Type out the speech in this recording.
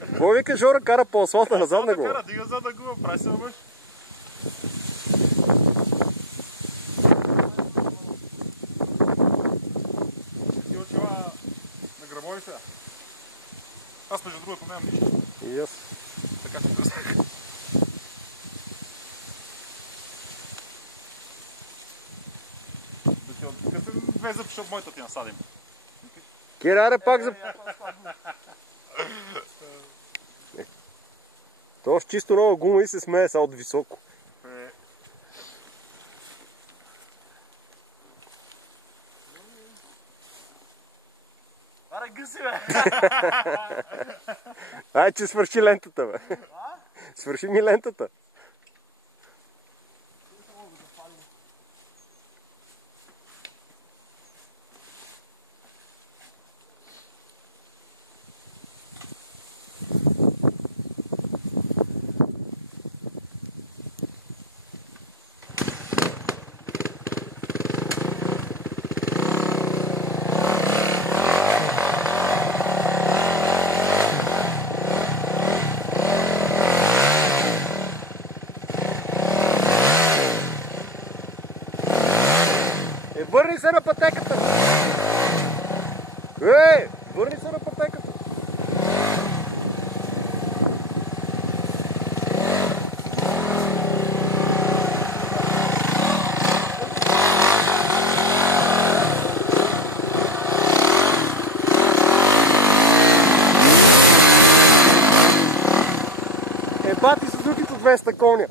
Какво вика Жора, кара по асфалта на задна гума? Кара, дига задна гума, прави се на мъж. Ти очила на грабови сега. Аз между другото нямам нищо. И аз. Така се кръсах. Да ти откъсим две зъб, защото моята ти насадим. Кираре пак за... То с чисто нова гума и се смее са от високо. Аре, гъси, бе! Ай, че свърши лентата, бе. Свърши ми лентата. Върни се на пътеката! Върни се на пътеката! Бати с другите 200 коня!